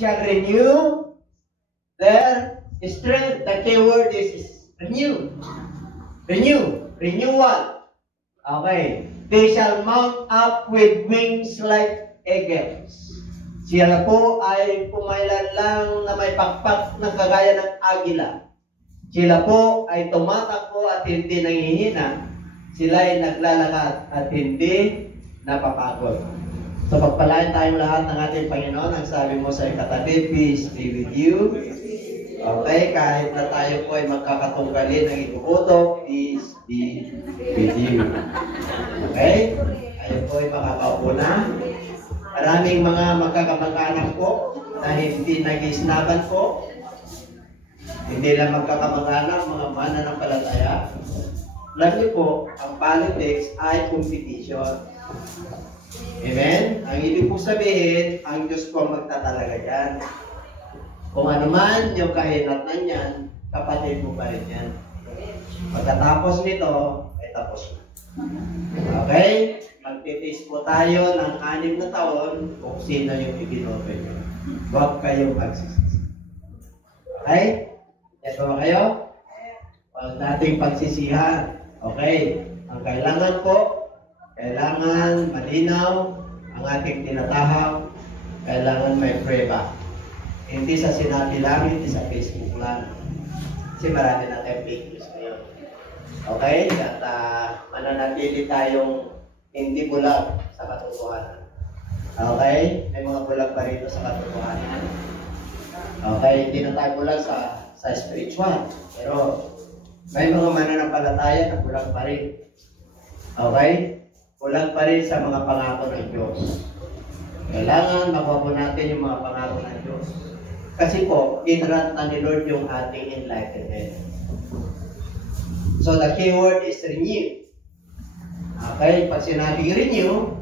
shall renew their strength. The key word is renew. Renewal. Okay. They shall mount up with wings like eagles. Sila po ay pumailan lang na may pakpak na kagaya ng agila. Sila po ay tumatakbo at hindi nangihina. Sila ay naglalakad at hindi napapagod. So pagpalain tayong lahat ng ating Panginoon. Ang sabi mo sa ikatabi, peace be with you. Okay, kahit na tayo po ay magkakatunggali ng inuutok, peace be with you. Okay? Tayo po ay makakaupo na. Maraming mga magkakamag-anak po na hindi nag-isnaban po. Hindi lang magkakamag-anak, mga mananampalataya. Lagi po, ang politics ay competition. Amen? Ang ibig po sabihin, ang Diyos po magtatalaga yan. Kung ano man yung kahinatnan yan, kapatid mo pa rin yan. Pagkatapos nito, ay tapos na. Okay? Magtitis po tayo ng 6 na taon kung sino yung ibinoto nyo. Huwag kayong magsisisi. Okay? Ito ba kayo? Huwag nating pagsisihan. Okay? Ang kailangan po, kailangan malinaw ang ating tinatahak. Kailangan may prueba. Hindi sa sinabi lang, hindi sa Facebook lang. Kasi marami na tayong fake news ngayon. Okay? At mananatili tayong hindi bulag sa katotohanan. Okay? May mga bulag pa rito sa katotohanan. Okay? Hindi na tayo bulag sa spiritual. Pero may mga mananampalataya na bulag pa rin. Okay? Bulag pa rin sa mga pangako ng Diyos. Kailangan makuha po natin yung mga pangako ng Diyos. Kasi po, inrat na ni Lord yung ating enlightenment. So the key word is renew. Okay, pag sinabing renew,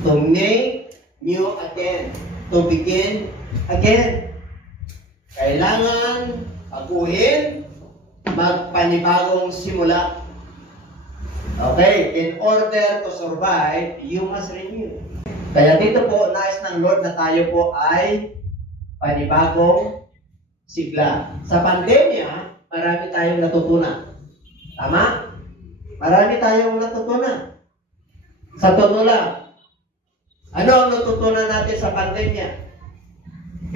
to make new again. To begin again. Kailangan baguhin, magpanibagong simula. Okay, in order to survive, you must renew. Kaya dito po, nais ng Lord na tayo po ay panibagong sigla. Sa pandemya, marami tayong natutunan. Tama? Marami tayong natutunan. Sa totoo lang, ano ang natutunan natin sa pandemya?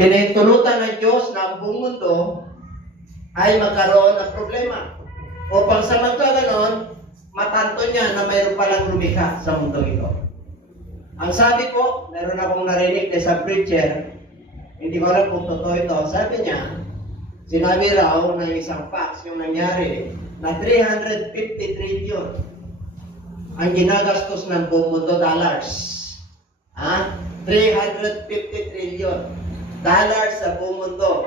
Pinahintulutan ng Diyos na ang buong mundo ay magkaroon ng problema. Upang sa magkaganon, matanto niya na mayroon palang lumikha sa mundo ito. Ang sabi ko, meron akong narinig na sa preacher, hindi ko alam kung totoo ito, sabi niya, sinabi raw ng isang facts yung nangyari na 350 trillion ang ginagastos ng buong mundo dollars. 350 trillion dollars sa buong mundo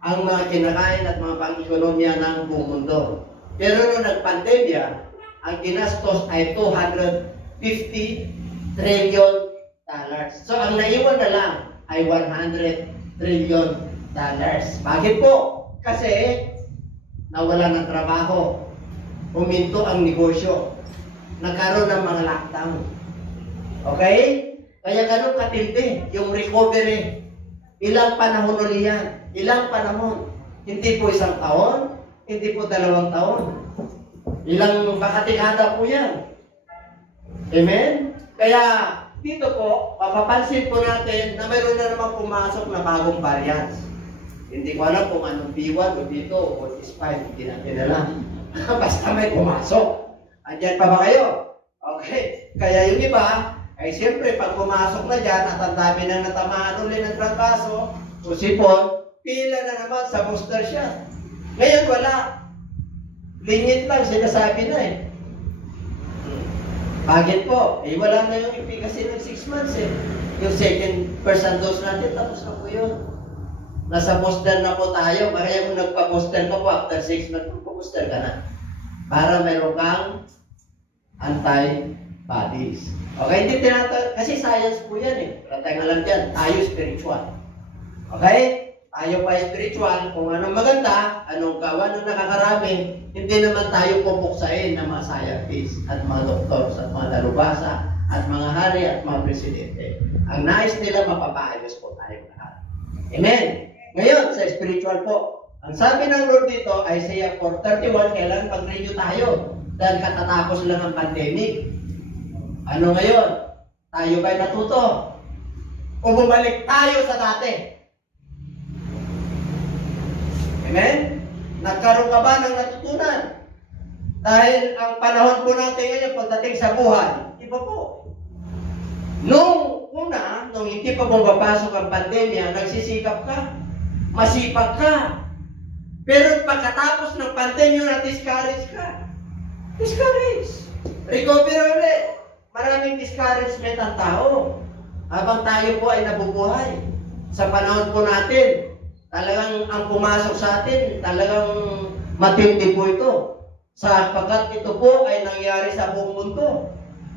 ang mga kinakain at mga pang-ekonomiya ng buong mundo. Pero nung nagpandemya, ang ginastos ay 250 trillion dollars. So ang naiwan na lang ay 100 trillion dollars. Bakit po? Kasi nawala ng trabaho, uminto ang negosyo, nagkaroon ng mga lockdown. Okay? Kaya ganun katindi yung recovery. Ilang panahon uli yan? Ilang panahon? Hindi po 1 taon, hindi po 2 taon. Ilang bakatikada po yan. Amen? Kaya dito po, mapapansin po natin na mayroon na namang pumasok na bagong variants. Hindi ko alam kung anong B1 o B2 o B5, hindi natin alam. Basta may pumasok. Andyan pa ba kayo? Okay. Kaya yung iba, ay siyempre pag pumasok na dyan at ang dami nang natamaan ulit ng trangkaso o sipon, pila na naman sa booster shot. Ngayon wala. Linyit lang, sinasabi na eh. Bakit po? Eh wala na yung efficacy ng 6 months eh. Yung first dose natin, tapos na po yun. Nasa booster na po tayo. Kaya kung nagpa-booster ka po, after 6 months, magpa-booster ka na. Para meron kang antibodies. Okay, hindi kasi science po yan eh. Wala tayong alam dyan. Tayo spiritual. Okay? Tayo pa spiritual. Kung anong maganda, anong kawan, anong nakakarami, hindi naman tayo pupuksain ng mga scientists at mga doctors at mga dalubasa at mga hari at mga presidente. Ang nais nila, mapapaayos po tayong lahat. Amen? Ngayon, sa spiritual po, ang sabi ng Lord dito, Isaiah 4:31, kailan pag-renew tayo? Dahil katatapos lang ang pandemic. Ano ngayon? Tayo ba'y natuto? O bumalik tayo sa dati? Amen? Nagkaroon ka ba ng natutunan? Dahil ang panahon po natin ngayon, pagdating sa buhay, iba po. Nung una, nung hindi pa bumapasok ang pandemya, nagsisikap ka, masipag ka. Pero pagkatapos ng pandemya, na-discourage ka. Discourage. Recover ulit. Maraming discouragement ang tao. Habang tayo po ay nabubuhay. Sa panahon po natin, talagang ang pumasok sa atin, talagang matindi po ito. Sapagkat ito po ay nangyari sa buong mundo.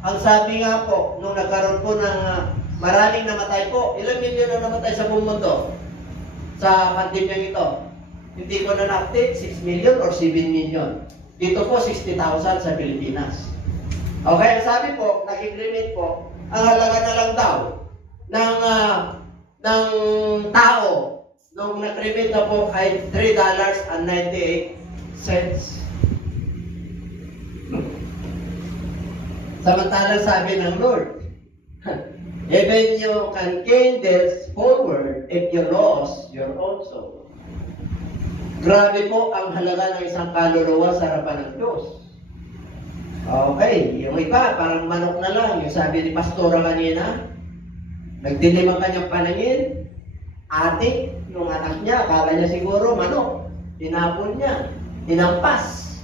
Ang sabi nga po, nung nagkaroon po ng maraming namatay po, ilang milyon na namatay sa buong mundo? Sa pandemya ito. Hindi ko na na-update, 6 million or 7 million. Dito po, 60,000 sa Pilipinas. Okay, ang sabi po, nag-agreement po, ang halaga na lang daw ng tao nung nag-agreement na po ay $3.98. Samantalang sabi ng Lord, even you can gain this forward if you lost your own soul. Grabe po ang halaga ng isang kaluluwa sa harapan ng Diyos. Okay, yung iba, parang manok na lang. Yung sabi ni Pastora kanina, nagdilim ang kanyang paningin, atik, yung anak niya, akala niya siguro manok. Tinapon niya, tinampas.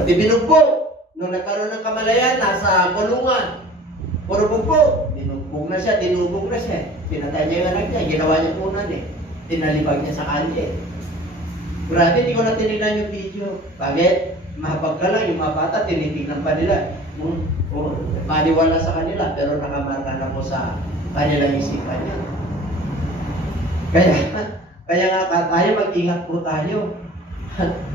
O binugbog. Nung nagkaroon ng kamalayan, nasa kulungan. Puro bugbog. Dinugbog na siya, dinubog na siya. Pinatay niya yung anak niya, ginawa niya punan eh. Tinalibag niya sa kalye. Grabe, hindi ko na tinignan yung video. Bakit? Mahapag ka lang, yung mga bata, tinitignan pa nila. Maniwala sa kanila, pero nakamarka na po sa kanilang isipan niya. Kaya nga tayo, mag-ingat po tayo.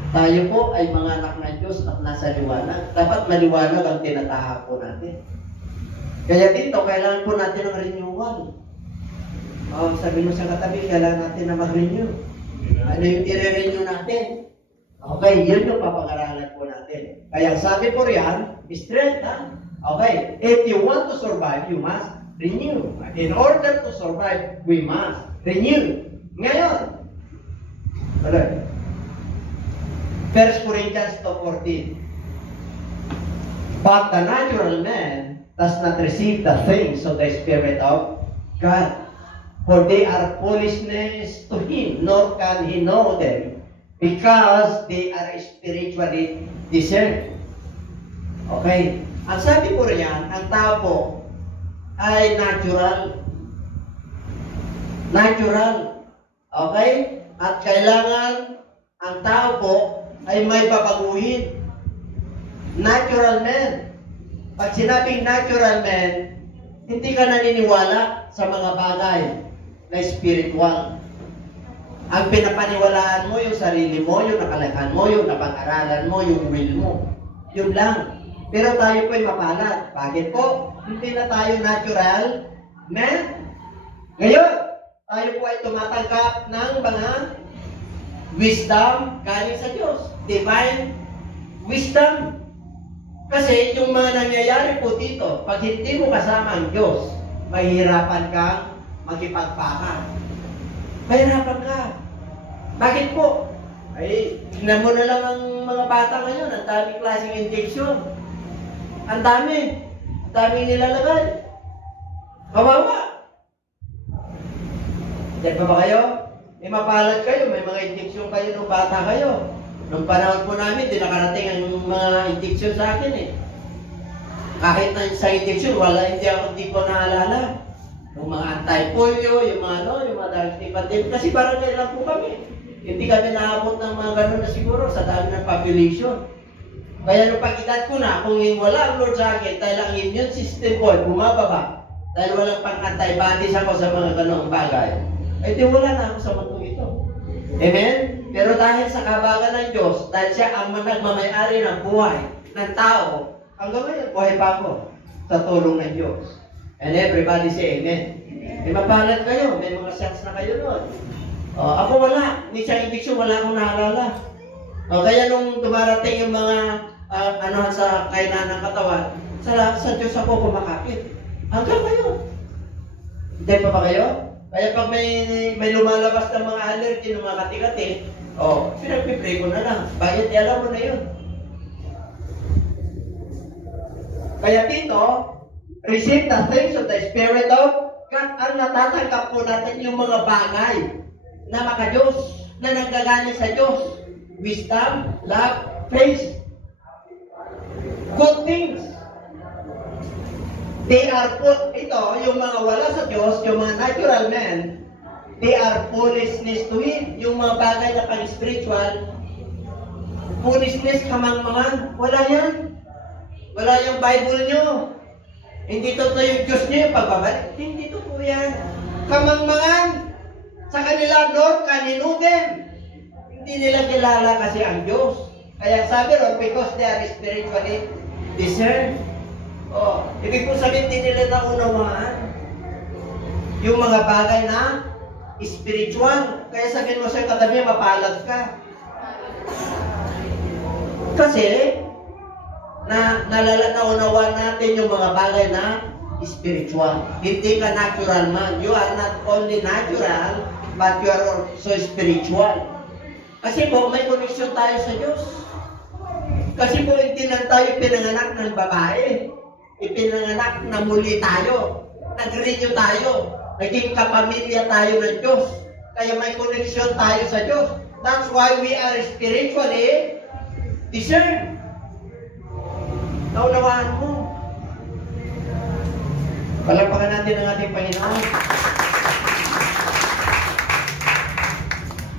Tayo po ay mga anak ng Diyos at nasa liwanag. Dapat maliwanag ang tinatahak po natin. Kaya dito, kailangan po natin ng renewal. Sabi mo sa katabi, kailangan natin na mag-renew. Ano yung i-renew natin? Okay, yun yung papag-aralan po natin. Kaya sabi po riyan, strength, ha? Okay, if you want to survive, you must renew. In order to survive, we must renew. Ngayon, 1 Corinthians 2:14. But the natural man does not receive the things of the Spirit of God. For they are foolishness to him, nor can he know them, because they are spiritually discerned. Okay? Ang sabi po riyan, ang tao po ay natural. Natural. Okay? At kailangan ang tao po ay may babaguhin. Natural man. Pag sinabing natural man, hindi ka naniniwala sa mga bagay na spiritual. Ang pinapaniwalaan mo yung sarili mo, yung nakalakhan mo, yung napag-aralan mo, yung will mo. Yun lang. Pero tayo po ay mapalad. Bakit po? Hindi na tayo natural man. Ngayon, tayo po ay tumatanggap ng mga wisdom galing sa Diyos. Divine wisdom. Kasi yung mga nangyayari po dito, pag hindi mo kasama ang Diyos, mahihirapan kang makipagpaka. Mahirapan ka. Bakit po? Ay, tignan mo na lang ang mga bata ngayon, ang daming klaseng injection. Ang dami. Ang daming nilalagay. Kawawa. Diyan pa ba kayo? May mapalad kayo, may mga injection kayo nung bata kayo. Nung panahon po namin, di nakarating ang mga injection sa akin eh. Kahit na sa injection, hindi ko naalala. Yung mga anti-polio, yung mga yung mga darating pandemic. Kasi barangay lang po kami. Hindi kami naabot ng mga ganun na siguro sa dami ng population. Kaya nung pag-edad ko na, kung wala ang Lord sa akin, dahil ang immune system ko ay bumababa, dahil walang pang-antibodies ako sa mga ganung bagay, ay di wala na ako sa mundo ito. Amen? Pero dahil sa kabagan ng Diyos, dahil siya ang nagmamayari ng buhay ng tao, hanggang ngayon, buhay pa ako. sa tulong ng Diyos. And everybody say amen. May mapalad kayo, may mga shots na kayo noon. Ako wala, ni sa indiksyon wala akong naalala. Kaya nung dumarating yung mga sa kainan ng katawan, sa Diyos ako kumakapit. Hanggang kayo. Hindi pa ba kayo? Kaya pag may lumalabas ng mga allergy, ng mga kati-kati, pinagpipray ko na lang. Bakit? Alam mo na yun. Kaya dito, receive the things of the Spirit of God. Ang natatanggap po natin yung mga bagay na maka-Diyos, na nanggagaling sa Diyos. Wisdom, love, faith. Good things. They are yung mga wala sa Diyos, yung mga natural men, they are foolishness to Him. Yung mga bagay na pang-spiritual, foolishness, kamang-mangan, wala yan. Wala yung Bible nyo. Hindi totoo yung Diyos nyo yung pagbabalik. Hindi totoo yan. Kamang-mangan. Sa kanila, Lord, kaninudem. Hindi nila kilala kasi ang Diyos. Kaya sabi ron, because they are spiritually discerned. Ibig po sabihin, hindi nila naunawaan yung mga bagay na spiritual. Kaya sabihin mo sa katabi, mapalad ka. Kasi, naunawaan natin yung mga bagay na spiritual. Hindi ka natural man. You are not only natural, but you are also spiritual. Kasi po, may connection tayo sa Diyos. Kasi po, hindi lang tayo pinanganak ng babae. Ipinanganak na muli tayo. Nag-renew tayo. Naging kapamilya tayo ng Diyos. Kaya may connection tayo sa Diyos. That's why we are spiritually discerned. Naunawaan mo. Palakpakan natin ang ating Panginoon.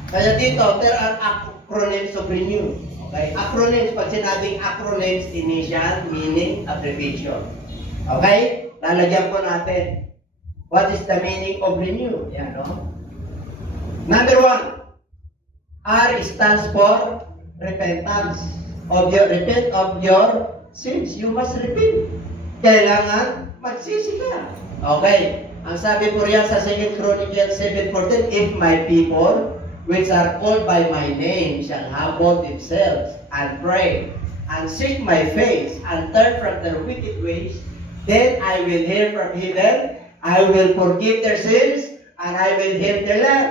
Kaya dito, there are acronyms of renew. Okay? Acronyms, pag sinabing acronyms, initial, meaning, abbreviation. Okay? Lalagyan po natin. What is the meaning of renew? Yan, no? Number 1, R stands for repentance. Repent of your sins. You must repent. Kailangan magsisi ka. Okay. Ang sabi po riyan sa 2 Chronicles 7:14, if my people, which are called by my name, shall humble themselves and pray and seek my face and turn from their wicked ways, then I will hear from heaven, I will forgive their sins, and I will heal their land.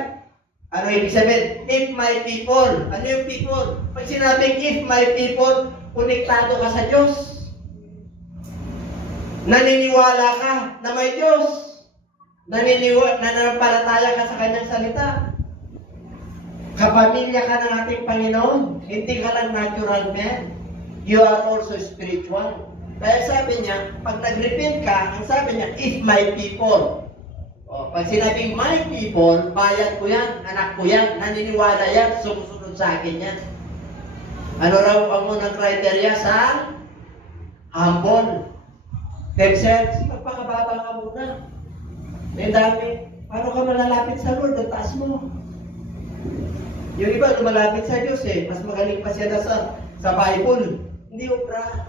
Ano ibig sabihin? If my people. Ano yung people? Pag sinabing if my people, konektado ka sa Diyos. Naniniwala ka na may Diyos. Nananampalataya ka sa Kanyang salita. Kapamilya ka ng ating Panginoon. Hindi ka lang natural man. You are also spiritual. Kaya sabi niya, pag nag-repent ka, ang sabi niya, if my people. Pag sinabing my people, bayan ko yan, anak ko yan, naniniwala yan, sumusunod sa akin yan. Ano raw ang unang criteria sa humble themselves? Magpakababa ka muna. May dami. Paano ka malalapit sa Lord? Ang taas mo. Yung iba, lumalapit sa Diyos mas magaling pa siya sa Bible. Hindi obra.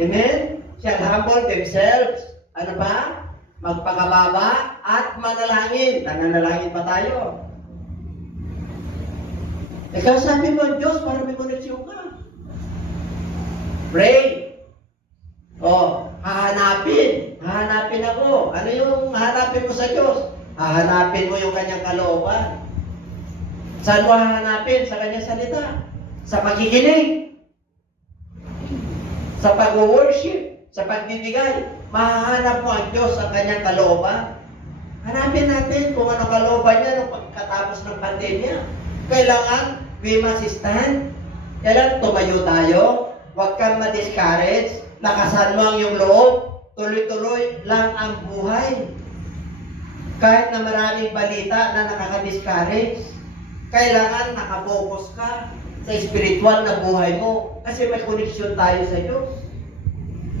Amen? Shall humble themselves. Ano ba? Magpakababa at manalangin. Nananalangin pa tayo. Ikaw sabi mo, Diyos, para may koneksyon ka. Pray. Hahanapin. Hahanapin ako. Ano yung hahanapin mo sa Diyos? Hahanapin mo yung Kanyang kalooban. Saan mo hahanapin? Sa Kanyang salita. Sa pakikinig. Sa pag-worship. Sa pagbibigay. Mahahanap mo ang Diyos sa Kanyang kalooban. Hanapin natin kung ano kalooban niya nung pagkatapos ng pandemya. Kailangan, we must stand. Kailangan tumayo tayo. Huwag kang ma-discourage. Lakasan mo ang iyong loob. Tuloy-tuloy lang ang buhay. Kahit na maraming balita na nakaka-discourage, kailangan nakapokus ka sa spiritual na buhay mo. Kasi may koneksyon tayo sa Diyos.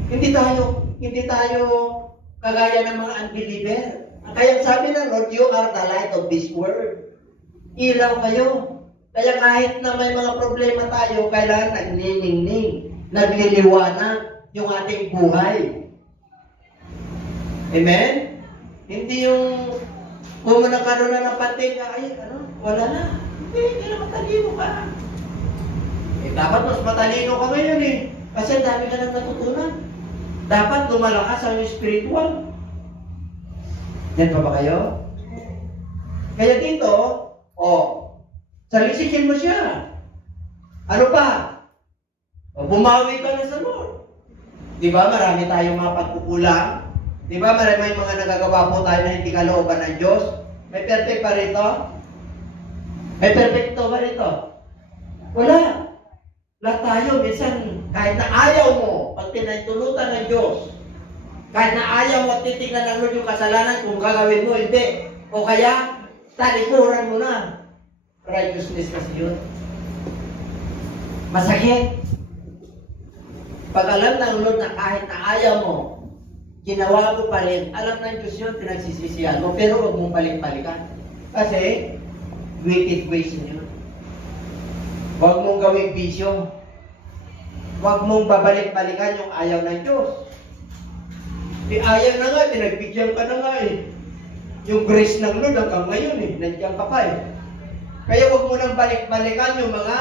Hindi tayo kagaya ng mga unbeliever. Kaya sabi ng Lord, you are the light of this world. Ilaw kayo. Kaya kahit na may mga problema tayo, kailangan nagniningning, nagliliwanag. yung ating buhay. Amen? Hindi yung kung nagkaroon na ng pating, ay, wala na. Hindi na matalino ka. Dapat mas matalino ka ngayon kasi ang dami ka nang natutunan. Dapat lumalakas ang spiritual. Yan pa ba kayo? Kaya dito, salisikin mo siya. Ano pa? Bumawi ka na sa Lord. Di ba marami tayong mga pagkukulang? Di ba may mga nagagawa po tayo na hindi kalooban ng Diyos? May perfect pa rito? May perfecto ba rito? Wala. Lahat tayo, minsan, kahit na ayaw mo, pag pinahintulutan ng Diyos, kahit na ayaw mo at titignan ng Lord yung kasalanan, kung gagawin mo, hindi. O kaya, talikuran mo na. Righteousness kasi yun. Masakit. Pag alam ng Lord na kahit na ayaw mo, ginawa mo pa rin, alam ng Diyos yun, pinagsisisihan mo, pero huwag mong balik-balikan. Kasi, wicked ways yun. Huwag mong gawing bisyo. Huwag mong babalik-balikan yung ayaw ng Diyos. Ayaw na nga, pinagbigyan ka na nga Yung grace ng Lord hanggang ngayon nandiyan ka pa Kaya huwag mo nang balik-balikan yung mga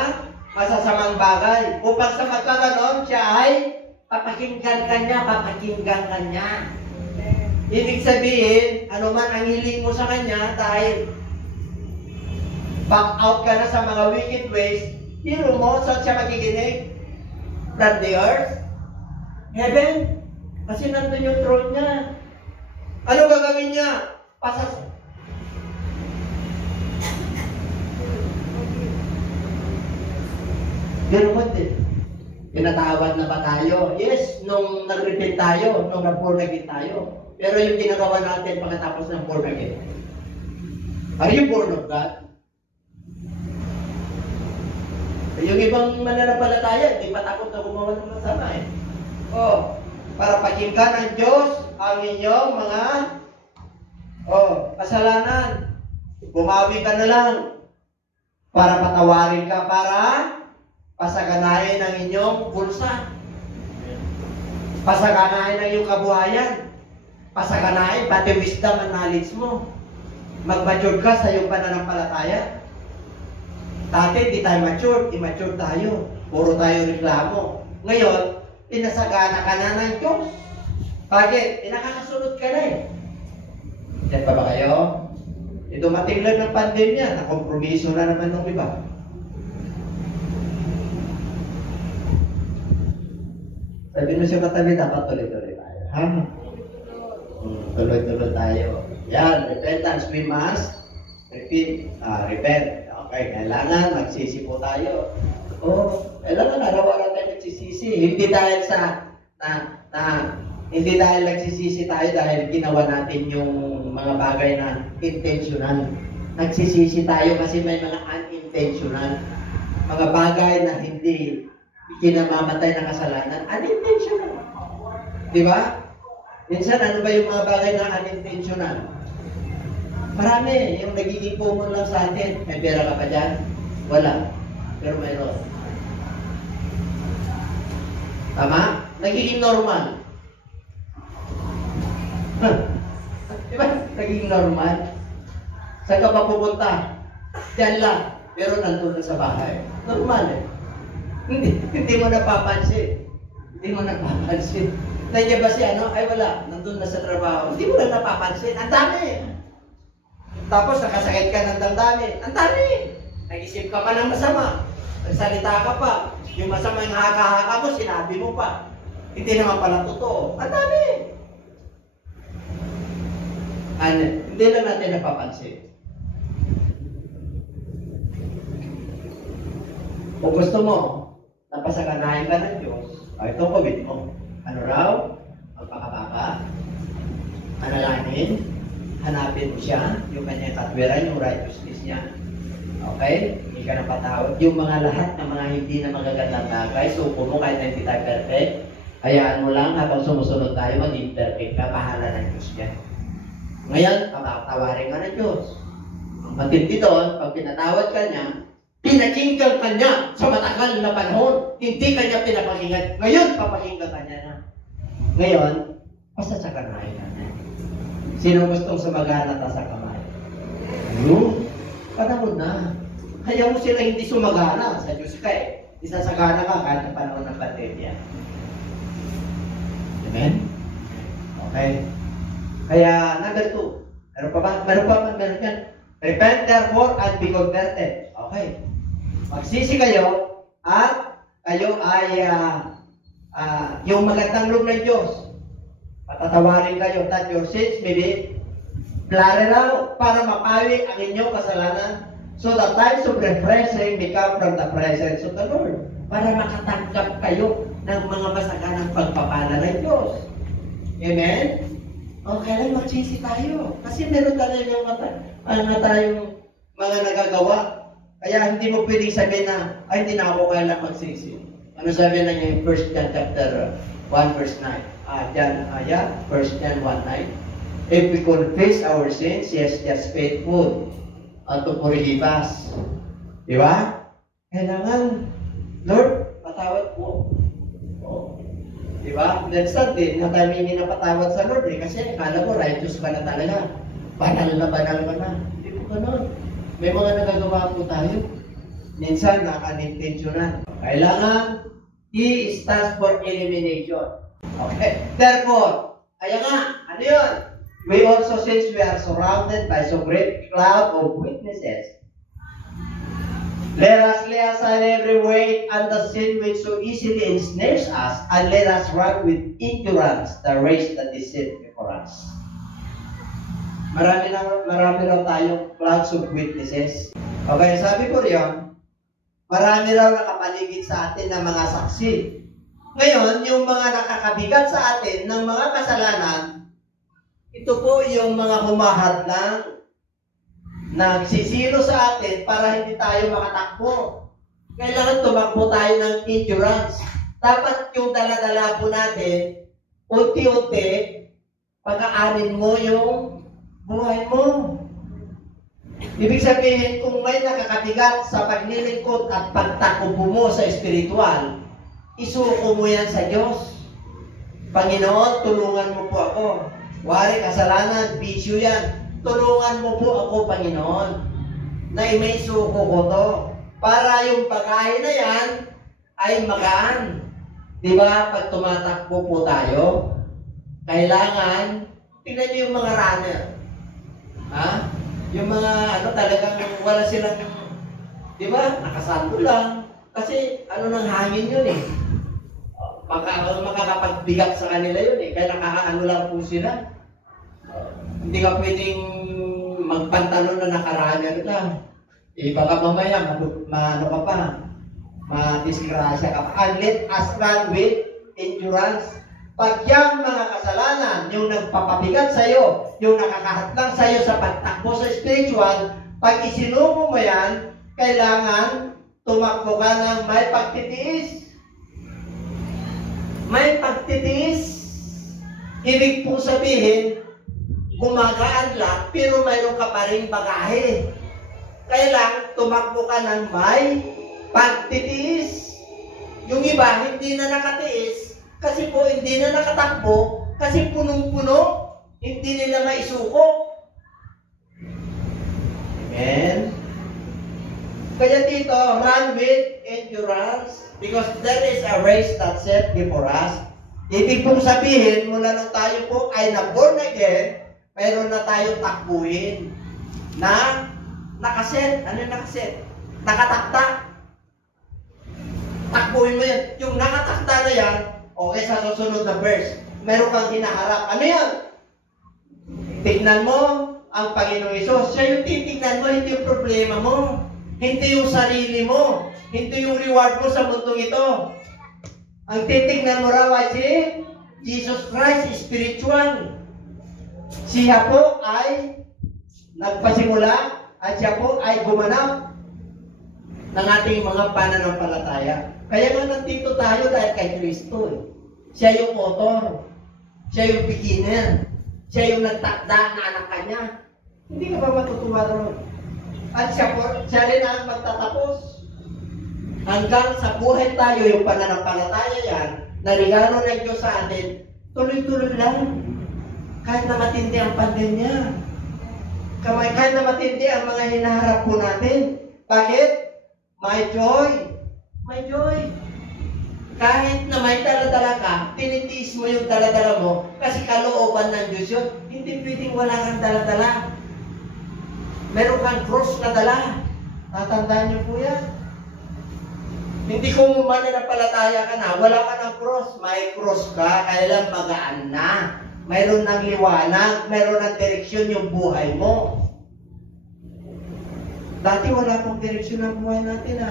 masasamang bagay. Upang sa magkaganon, siya ay papakinggan ka niya. Ibig sabihin, ano man ang hiling mo sa kanya, dahil back out ka na sa mga wicked ways, hiro mo, saan siya magiginig? From the earth? Heaven? Kasi nandun yung throne niya. Ano gagawin niya? Ganoon din. Pinatawad na ba tayo? Yes, nung nag-repent tayo, nung nag-born again tayo. Pero yung ginagawa natin pagkatapos ng born again. Are you born of God? Yung ibang mananampalataya, hindi pa takot na gumawa ng masama para pakinggan ng Diyos ang inyong mga kasalanan. Bumawi ka na lang para patawarin ka, para pasaganahin ang inyong bulsa. Pasaganahin ang iyong kabuhayan. Pasaganahin pati wisdom and knowledge mo. Mag-mature ka sa iyong pananampalataya. Dati hindi tayo mature, immature tayo. Puro tayo reklamo. Ngayon, pinasagana ka na ng Diyos. Bakit? Nakakasunod ka na Yan pa ba kayo? Dumating lang ng pandemya, nakompromiso na naman ng iba. Sabi mo siya katabi, dapat tuloy-tuloy tayo. Ha? Tuloy-tuloy tayo. Yan, repentance, we must repent. Okay, kailangan magsisi po tayo. Kailangan araw-araw tayo nagsisisi. Hindi dahil hindi dahil nagsisisi tayo dahil ginawa natin yung mga bagay na intentional. Nagsisisi tayo kasi may mga unintentional. Mga bagay na hindi kinamamatay na kasalanan, unintentional. Di ba? Minsan, ano ba yung mga bagay na unintentional? Marami, yung nagiging common lang sa atin. May pera ka pa dyan? Wala. Pero mayroon. Tama? Nagiging normal. Diba? Nagiging normal. Saan ka pa pupunta? Diyan lang. Pero nandun na sa bahay. Normal Hindi mo napapansin. Hindi mo napapansin. Nandiyan ba si Ay wala. Nandun na sa trabaho. Hindi mo lang napapansin. Ang dami. Tapos nakasakit ka ng damdamin. Ang dami. Nag-isip ka pa ng masama. Nagsalita ka pa. Yung masama yung haka-haka mo, sinabi mo pa. Hindi naman pala totoo. Ang dami. Hindi lang natin napapansin. Kung gusto mo, napasaganahin ka ng Diyos, ito gawin mo. Ano raw? Magpakabaka. Analangin. Hanapin mo siya, yung kanyang katwiran, yung righteousness niya. Okay? Hindi ka napatawad. Yung mga lahat ng mga hindi na magagandang bagay, suko mo kahit na hindi tayo perfect, hayaan mo lang habang sumusunod tayo, maging perfect ka, pahala ng Diyos niya. Ngayon, patawarin ka ng Diyos. Ang matindi doon, pag pinatawad ka niya, Pinakinggan kanya sa matagal na panahon. Hindi kanya pinapakinggan. Ngayon, papakinggan kanya na. Ngayon, basta sa kamay na. Sino gustong sumagana ta sa kamay? Ano? Panahon na. Kaya mo sila hindi sumagana sa Diyos ka eh. Isasagana ka kahit na panahon ng pandemya. Amen? Okay. Kaya, number 2. Meron pa ba? Meron yan. Repent therefore and be converted. Okay. Magsisi kayo at kayo ay yung magandang loob ng Diyos. Patatawarin kayo that your sins may be blotted out para mapawi ang inyong kasalanan. So the times of refreshing become from the presence of the Lord. Para makatanggap kayo ng mga masaganang pagpapala ng Diyos. Amen? Okay lang, magsisi tayo. Kasi meron tayong mga nagagawa. Kaya hindi mo pwedeng sabihin na, ay hindi na ako kailang magsisi. Ano sabi na niya yung 1 John chapter 1 verse 9? 1 John 1:9. If we confess our sins, He is just faithful to forgive us. Di ba? Kailangan, Lord, patawad po. Di ba? Minsan din, na tayo hindi napatawad sa Lord eh. Kasi akala ko, righteous ka na talaga. Banal ka na. Hindi po ganun. May mga nagagawa po tayo. Minsan, unintentional. Kailangan, He stands for elimination. Okay? Therefore, kaya nga, ano yun? We also, since we are surrounded by so great cloud of witnesses, let us lay aside every weight and the sin which so easily ensnares us, and let us run with endurance the race that is set before us. Marami raw tayong clouds of witnesses. Okay, sabi ko riyon, marami raw nakapaligid sa atin ng mga saksi. Ngayon, yung mga nakakabigat sa atin ng mga kasalanan, ito po yung mga humahadlang, nagsisilo sa atin para hindi tayo makatakbo. Kailangan tumakbo tayo ng endurance. Dapat yung dala-dala po natin, unti-unti, pag-aanin mo yung buhay mo. Ibig sabihin, kung may nakakabigat sa paglilingkod at pagtakubo mo sa espiritual, isuko mo yan sa Diyos. Panginoon, tulungan mo po ako. Wari, kasalanan, bisyo yan. Tulungan mo po ako, Panginoon, na may suko ko to. Para yung pagkain na yan ay magaan. Diba? Pag tumatakbo po tayo, kailangan, tingnan niyo yung mga runner. Ha? Yung mga talagang wala silang, diba? Nakasando lang. Kasi nang hangin yun eh. Makakapagbigat sa kanila yun eh. Kaya nakakaano lang po sila. Hindi ka pwedeng magpantalon na nakarunner ka. Eh, baka mamaya, maano ka pa. Madisgrasya ka pa. And let us run with endurance. Pag yung mga kasalanan, yung nagpapabigat sa'yo, yung nakakahatlang sa'yo sa pagtakbo sa spiritual, pag isinumo mo yan, kailangan tumakbo ka ng may pagtitiis. May pagtitiis. Ibig po sabihin, gumagaan lang, pero mayroon ka pa rin bagahe. Kailangan tumakbo ka ng may pagtitiis. Yung iba, hindi na nakatiis, kasi po hindi na nakatakbo, kasi punong-puno, hindi nila maisuko. Amen? Kaya dito, run with endurance, because there is a race that's set before us. Ibig pong sabihin, mula nung tayo po ay na-born again, mayroon na tayong takbuhin na nakaset. Ano yung nakaset? Nakatakta. Takbuhin mo yan. Yung nakatakta na yan, okay, sa susunod na verse, meron kang hinaharap. Ano yan? Tignan mo ang Panginoong Hesus. Siya yung titignan mo, hindi yung problema mo. Hindi yung sarili mo. Hindi yung reward mo sa mundong ito. Ang titignan mo raw ay si Jesus Christ, spiritual. Siya po ay nagpasimula at siya po ay gumanap ng ating mga pananampalataya. Kaya nga nandito tayo dahil kay Kristo. Siya yung author. Siya yung beginner. Siya yung nagtakda na anak kanya. Hindi ka ba matutuwa ron? At siya rin ang magtatapos. Hanggang sa buhay tayo, yung pananampalataya yan, na regalo ng Diyos sa atin, tuloy-tuloy lang. Kahit na matindi ang pandemya. Kahit na matindi ang mga hinaharap po natin. Bakit? May joy. May joy. Kahit na may daladala ka, tinitiis mo yung daladala mo kasi kalooban ng Diyos yun. Hindi pwedeng wala kang daladala. Meron kang cross na dala. Tatandaan niyo po yan. Hindi kung mananampalataya ka na, wala ka ng cross. May cross ka, kailan magaan na. Mayroon ng liwanag, mayroon ng direksyon yung buhay mo. Dati wala pong direksyon ng buhay natin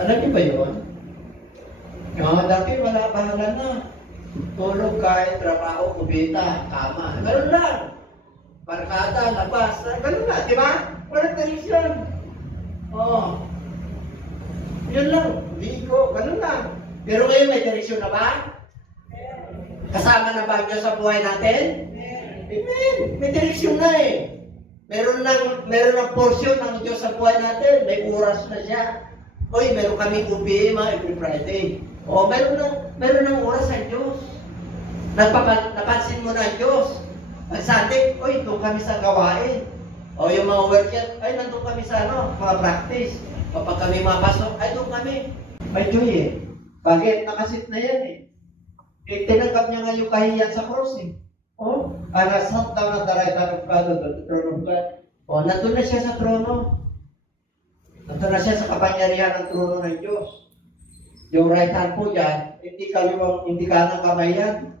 Alam niyo ba yun? Dati wala, bahala na. Tulog, kain, trabaho, kubita, kama. Ganun lang. Barkada, labas. Ganun lang, di ba? Walang direksyon. Yun lang. Ligo, ganun lang. Pero ngayon may direksyon na ba? Kasama na ba Diyos sa buhay natin? Amen. May direksyon na Meron ng portion ng Diyos sa buhay natin. May oras na siya. Meron kami UPM every Friday. Meron ng oras ang Diyos. Napansin mo na ang Diyos. Pag Sunday, doon kami sa gawain. Yung mga workout, nandun kami sa mga practice. Kapag kami mapasok, doon kami. May joy Bakit? Nakasit na yan tinanggap niya nga yung kahiyan sa cross I sat down at the right hand of God, at the throne of God. Nandun na siya sa trono. Nandun na siya sa kapangyarihan ng trono ng Diyos. Yung right hand po dyan, hindi ka ng kamay yan.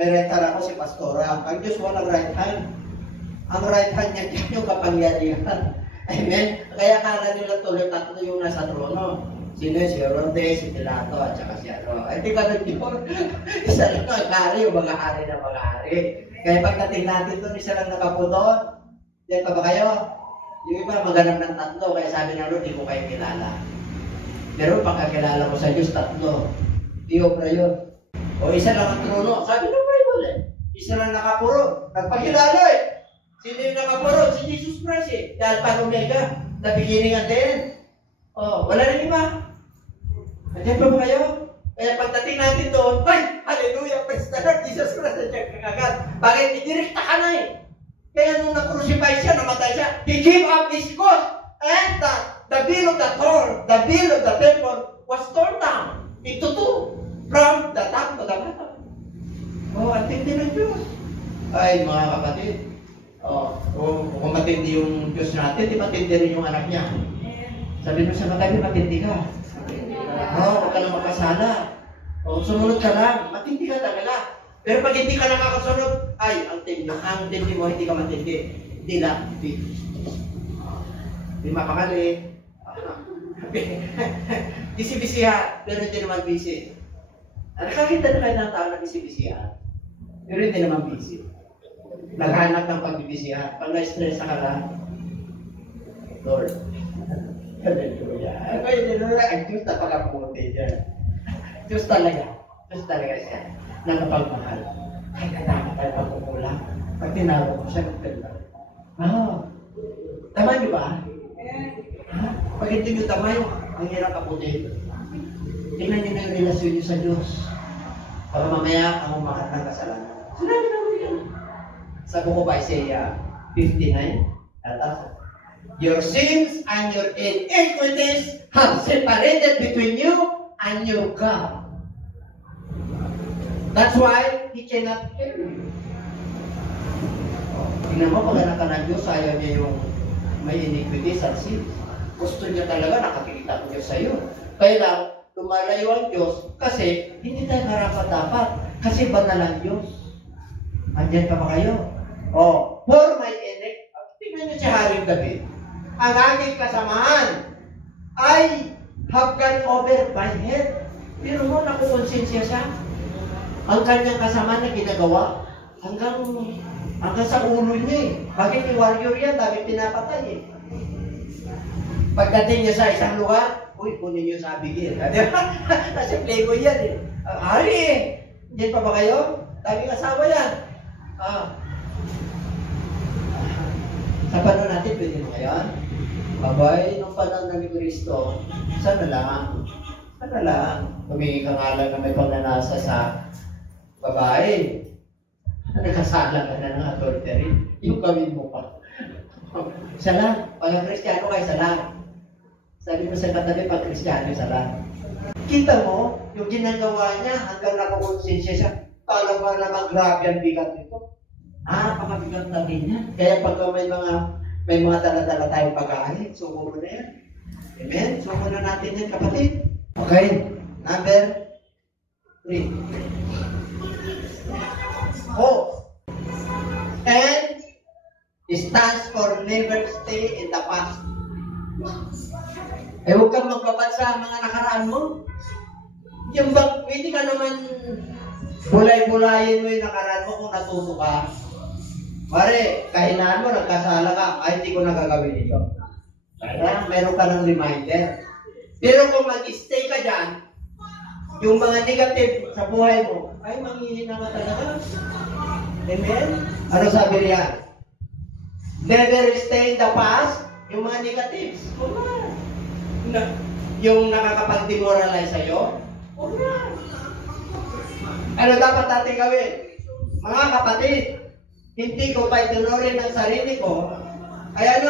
May right hand ako si Pastora. Ang Diyos walang right hand. Ang right hand niya dyan yung kapangyarihan. Amen? Kaya kala nila tuloy tatlo yung nasa trono. Sino yun? Si Herodes, si Pilato, at saka si Hindi ka nag-yun. Isa lang ang hari, yung mga hari na mga hari. Kaya pagdating natin doon, isa lang nakaputon. Diyan pa ba kayo? Yung iba, maganap ng tatlo. Kaya sabi na Lord, di ko kayo kilala. Pero pagkakilala mo sa Diyos, tatlo. Di obra yun. Isa lang ang trono. Sabi ng Bible Isa lang nakapuro. Nagpakilala Sino yung nakapuro? Si Jesus Christ Dahil pa Omega. The beginning and the end. Wala rin iba. Andiyan pa ba kayo? Kaya pagdating natin doon, hallelujah, praise the Lord, Jesus Christ, nandiyan ka agad. Bakit? Idirekta ka na Kaya nung na-crucify siya, namatay siya, he gave up his cause. And the bill of the bill of the temple was torn down into two, from the top to the bottom. Ang tindi ng Diyos. Mga kapatid, kung matindi yung Diyos natin, di matindi rin yung anak niya. Sabi mo sa matabi, matindi ka. Huwag ka lang magkasala. Sumunod ka lang. Matindi ka talaga. Pero pag hindi ka nakakasunod, ang tindi mo, hindi ka matindi. Hindi lang. Hindi mapakali. Bisi-bisi pero hindi naman busy. Nakakita na kayo ng tao na bisi-bisi pero hindi naman busy. Naghanap ng pagbibisihan. Pag na-stress ka lang, Lord, hallelujah. Ang Diyos na pagkaputi dyan. Diyos talaga siya. Nakapagmahal. Kahit na dami tayo pagkukulang. Pag tinawag ko siya, magkanda. Tama niyo ba? Pag hindi niyo tama ang hirap kaputi. Tingnan niyo na yung relasyon niyo sa Diyos. Para mamaya ang umakat ng kasalanan. Sinabi na mo yan. Sa buko pa Isaiah 59, your sins and your iniquities have separated between you and your God. That's why He cannot hear you. Tingnan mo, pag anak ka ng Diyos, ayaw niya yung may iniquities and sins. Gusto niya talaga nakakikita ng Diyos sa iyo. Kaya lang, lumalayo ang Diyos kasi hindi tayo karapat-dapat. Kasi banal ang Diyos. Andiyan pa ba kayo? For my iniquity. Tingnan niyo si Haring David. Ang aking kasamahan ay have gone over my head. Pero mo, nakukonsensya siya. Ang kanyang kasama na ginagawa hanggang sa ulo niya Bakit yung warrior yan? Dami pinapatay Pagdating niya sa isang lugar, kunin niyo sa Abigail. Kasi playboy yan Hari Diyan pa ba kayo? Daming asawa yan. Sa panahon natin, pwede mo ngayon. Babay, nung panahon ng Kristo, sana lang. Sana lang. Humingi ka nga lang na may pagnanasa sa babae. Nagkasala ka na ng adultery. Yung gawin mo pa. Isa lang. Pag Kristiyano ka, isa lang. Sabi mo sa katabi, pag Kristiyano, isa lang. Kita mo, yung ginagawa niya, hanggang nakukonsensya siya, alam mo naman grabe ang bigat nito. Pakabigat natin yan. Kaya pagka may mga dala-dala tayong pag-aalit, suko mo na yan. Amen? Suko na natin yan, kapatid. Okay, number 3. Hope. And stands for never stay in the past. Huwag kang magbabad sa mga nakaraan mo. Yung hindi ka naman bulay-bulayin mo yung nakaraan mo kung natuto ka. Pare, kahinaan mo, nagkasala ka, ay hindi ko nagagawin ito. Kaya meron ka ng reminder. Pero kung mag-stay ka dyan, yung mga negative sa buhay mo, ay manghihina ka talaga. Amen? Ano sabi niya? Never stay in the past, yung mga negatives. Yung nakakapag-demoralize sa'yo, ano dapat natin gawin? Mga kapatid, hindi ko pa itunurin ng sarili ko, ay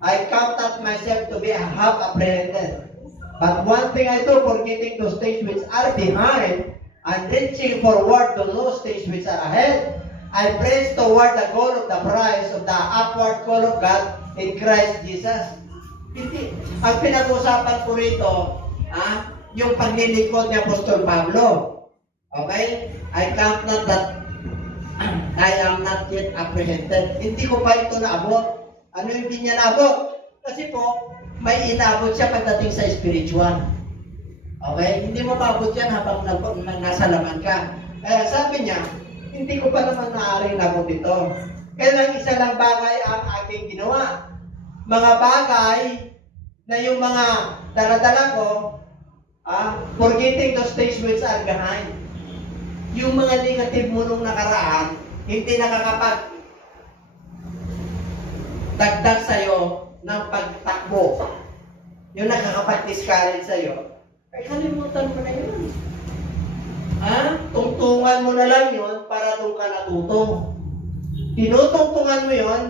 I count out myself to be half apprehended. But one thing I do, forgetting those things which are behind, and reaching forward to those things which are ahead, I press toward the goal of the prize of the upward call of God in Christ Jesus. Hindi. Ang pinag-usapan ko rito, yung paglilingkod ni Apostol Pablo. Okay? I count not that I am not yet apprehended. Hindi ko pa ito naabot. Ano yung hindi niya naabot? Kasi po, may inabot siya pagdating sa spiritual. Okay? Hindi mo maabot yan habang nasa laman ka. Kaya sabi niya, hindi ko pa naman naaaring nabot ito. Kaya lang isa lang bagay ang aking ginawa. Mga bagay na yung mga dala-dala ko, forgetting those things which are behind. Yung mga negative mo nung nakaraan, hindi nakakapag dagdag sa'yo ng pagtakbo. Yung nakakapag-discourage sa'yo, ay kalimutan mo na yun. Tungtungan mo na lang yun para doon ka natuto. Tinutungtungan mo yun,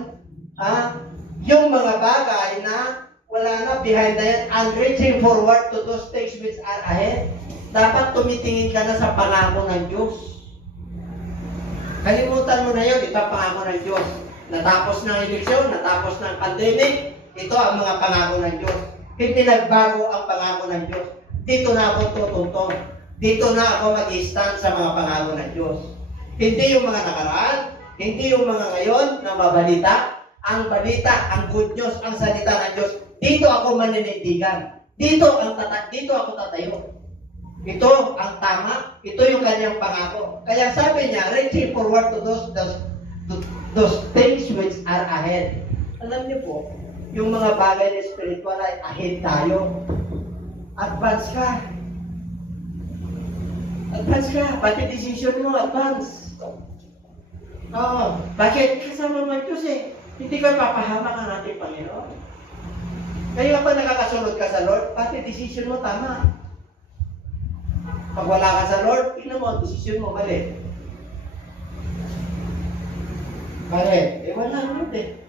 yung mga bagay na wala na behind that and reaching forward to those things which are ahead. Dapat tumitingin ka na sa pangako ng Diyos. Kalimutan mo na yun, ito ang pangako ng Diyos. Natapos ng eleksyon, natapos ng pandemic, ito ang mga pangako ng Diyos. Hindi nagbago ang pangako ng Diyos. Dito na ako tutuntun. Dito na ako mag-stand sa mga pangako ng Diyos. Hindi yung mga nakaraan, hindi yung mga ngayon na mabalita. Ang balita, ang good news, ang salita ng Diyos. Dito ako maninindigan. Dito ako tatayo. Ito ang tama. Ito yung kanyang pangako. Kaya sabi niya, reaching forward to those things which are ahead. Alam niyo po, yung mga bagay na spiritual ay ahead tayo. Advance ka. Advance ka. Pati decision mo, advance. Bakit? Kasama mo Diyos eh. Hindi ka papahamak ang ating Panginoon. Kaya pa nakakasunod ka sa Lord, pati decision mo tama. Pag wala ka sa Lord, tingnan mo, decision mo mali. Mali. Wala naman eh.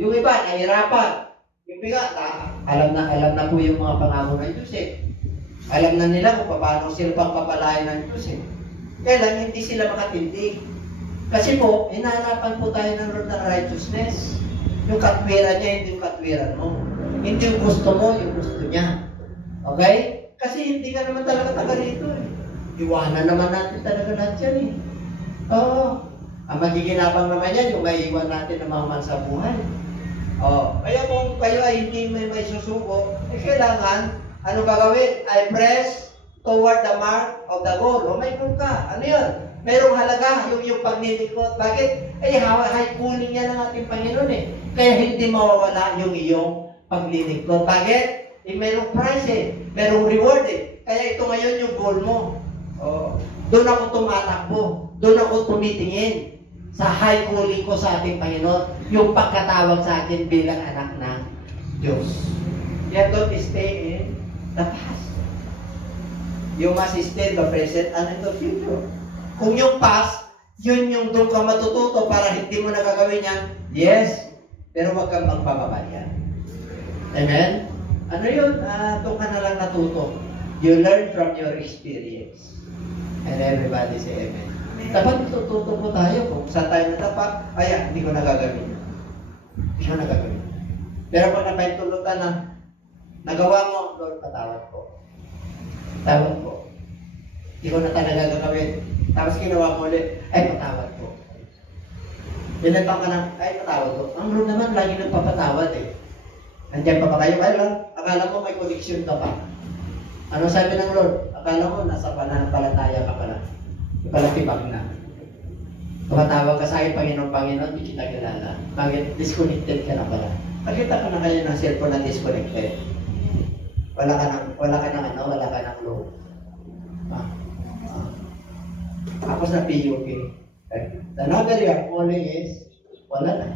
Yung iba, nahirapan. Yung iba, alam na po yung mga pangako ng Diyos eh. Alam na nila kung paano sila pagpapalain ng Diyos eh. Kaya lang, hindi sila makatindig. Kasi po, hinahanapan po tayo ng Lord ng righteousness. Yung katwiran niya, hindi yung katwiran mo. Hindi yung gusto mo, yung gusto niya. Okay? Kasi hindi ka naman talaga taga rito eh. Iwanan naman natin talaga lahat yan eh. Ang magiginabang naman yan, yung maiiwan natin na mga man sa buhay. Kaya kung kayo ay hindi may susuko, kailangan, ano gagawin? I press toward the mark of the goal. May goal ka. Ano yun? Merong halaga yung paglilingkod. Bakit? High calling yan ng ating Panginoon eh. Kaya hindi mawawala yung iyong paglilingkod. Bakit? Merong prize eh. Merong reward eh. Kaya ito ngayon yung goal mo. Doon ako tumatakbo. Doon ako tumitingin. sa high calling ko sa ating Panginoon, yung pagkatawag sa akin bilang anak ng Diyos. Yan, don't stay in the past. You must stay in the present and in the future. Kung yung past, yun yung doon ka matututo para hindi mo nagagawin yan, yes, pero wag kang magpababa yan. Amen? Ano yun? Doon ka na lang natuto. You learn from your experience. And everybody say amen. Dapat tututo po tayo kung saan tayo natapak, hindi ko nagagawin. Hindi ko nagagawin. Pero pag napaintulutan na, nagawa mo, Lord, patawad ko. Patawad ko. Hindi ko na talaga gagawin. Tapos ginawa mo ulit, patawad ko. Binatang ka na, patawad ko. Ang Lord naman, lagi nagpapatawad eh. Nandiyan pa ba kayo? Akala mo may connection ka pa. Ano sabi ng Lord? Akala mo, nasa pananampalataya ka pala. Pala tibag na. Tumatawag ka sa akin, Panginoon, di kita kilala. Bakit? Disconnected ka na pala. Nakita ka na kayo ng cellphone na disconnected. Wala ka ng load. Ako sa PUK. The number you are calling is, wala na.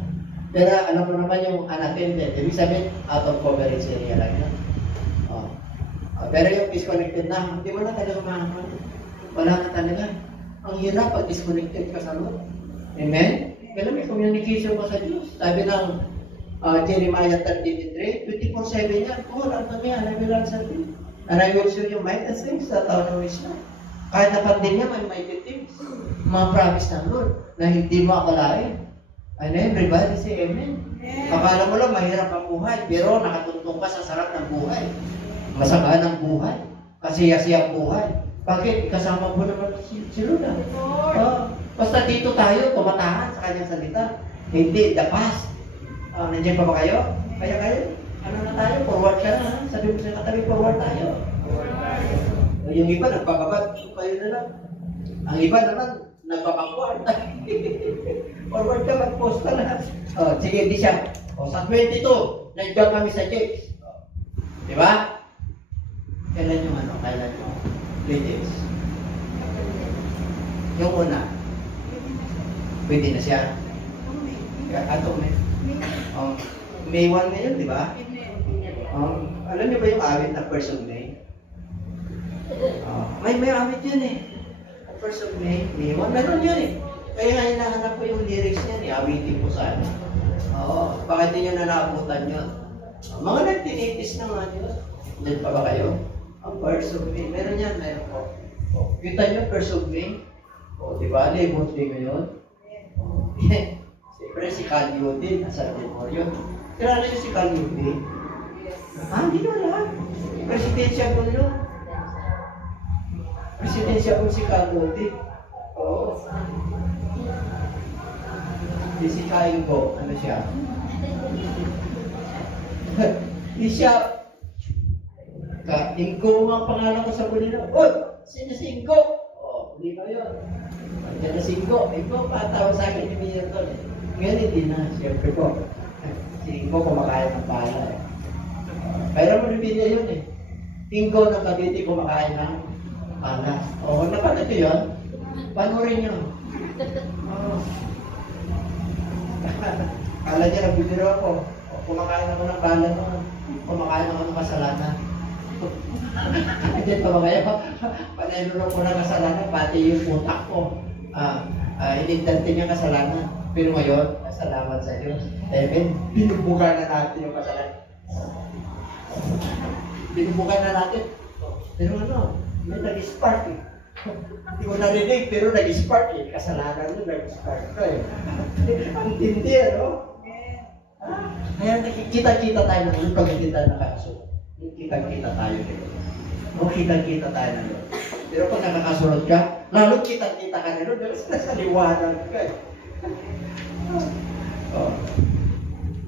Pero alam mo naman yung unattended. Ibig sabihin, out of coverage area lang yan. Pero yung disconnected na, hindi mo na talaga makakon. Wala na talaga. Ang hirap pag disconnected ka sa Lord. Amen? Kaya may communication ka sa Diyos. Sabi ng Jeremiah 33, 24/7 yan. Alam na niya, I will answer you. And I will show you mighty things that thou knowest not. Kahit na pandemya, may mighty things. Mga promise ng Lord na hindi mo akalain. And everybody say amen. Akala mo lang mahirap ang buhay, pero nakatuntong ka sa sarap ng buhay. Masagaan ang buhay. Kasiya-siya ang buhay. Bakit? Kasama mo naman si Lord. Basta dito tayo, tumatahan sa kanyang salita. Hindi, the past. Nandiyan pa ba kayo? Kaya kayo? Ano na tayo? Forward ka na. Sabi mo sa katabi, forward tayo. Yung iba, nagpapabad. Kayo na lang. Ang iba naman, nagpapagward. Forward ka, mag-post ka na. Sige, di siya. Sa 22, nandiyan kami sa church. Di ba? Kailan yung Kailan yung ladies? Yung una. Pwede na siya. May 1 ngayon, di ba? Alam niyo ba yung awit na First of May? May awit yun eh. First of May, May 1. Meron yun eh. Kaya nga hinahanap ko yung lyrics niyan eh. Awitin ko sana. Bakit din yun na naabutan yun? Mga nagtinitis na nga Diyos. Diyan pa ba kayo? Ang First of May. Meron yan, meron ko. Kita niyo First of May? Di ba? Labor Day ngayon? Siyempre si Kalyo din. Nasa Demorio. Kilala niyo si Kalyo din? Hindi na lang. Presidensya po yun. Presidensya po si Kalyo din. Di si Kaingo. Ano siya? Di siya. Ingo ang pangalan ko sa Bulino. Sino si Ingo? Hindi na yun. Diyan na si Ingo. Ingo pa tawag sa akin ni Mayor Ton. Ngayon hindi na. Siyempre po. Si Ingo kumakain ng bala. Pero mo niya yun eh. Ingo ng Cavite kumakain ng bala. Napanood ito yun? Panurin nyo. Kala niya nagbibiro ako. Kumakain ako ng bala noon. Kumakain ako ng kasalanan. Diyan pa ba kayo? Paneluro ko ng kasalanan, pati yung utak ko. Inintante niya kasalanan. Pero ngayon, salamat sa Diyos. Amen. Binubukan na natin yung kasalanan. Binubukan na natin. Pero may nag-spark eh. Hindi ko narinig, pero nag-spark eh. Kasalanan mo, nag-spark ka eh. Ang tindi, ano? Kaya nakikita-kita tayo ng pag hindi tayo nakakasunod. Kita-kita tayo nito. Kita-kita tayo na yun. Pero pag nakakasunod ka, lalo kita-kita ka nito, dahil sa liwanag ka eh.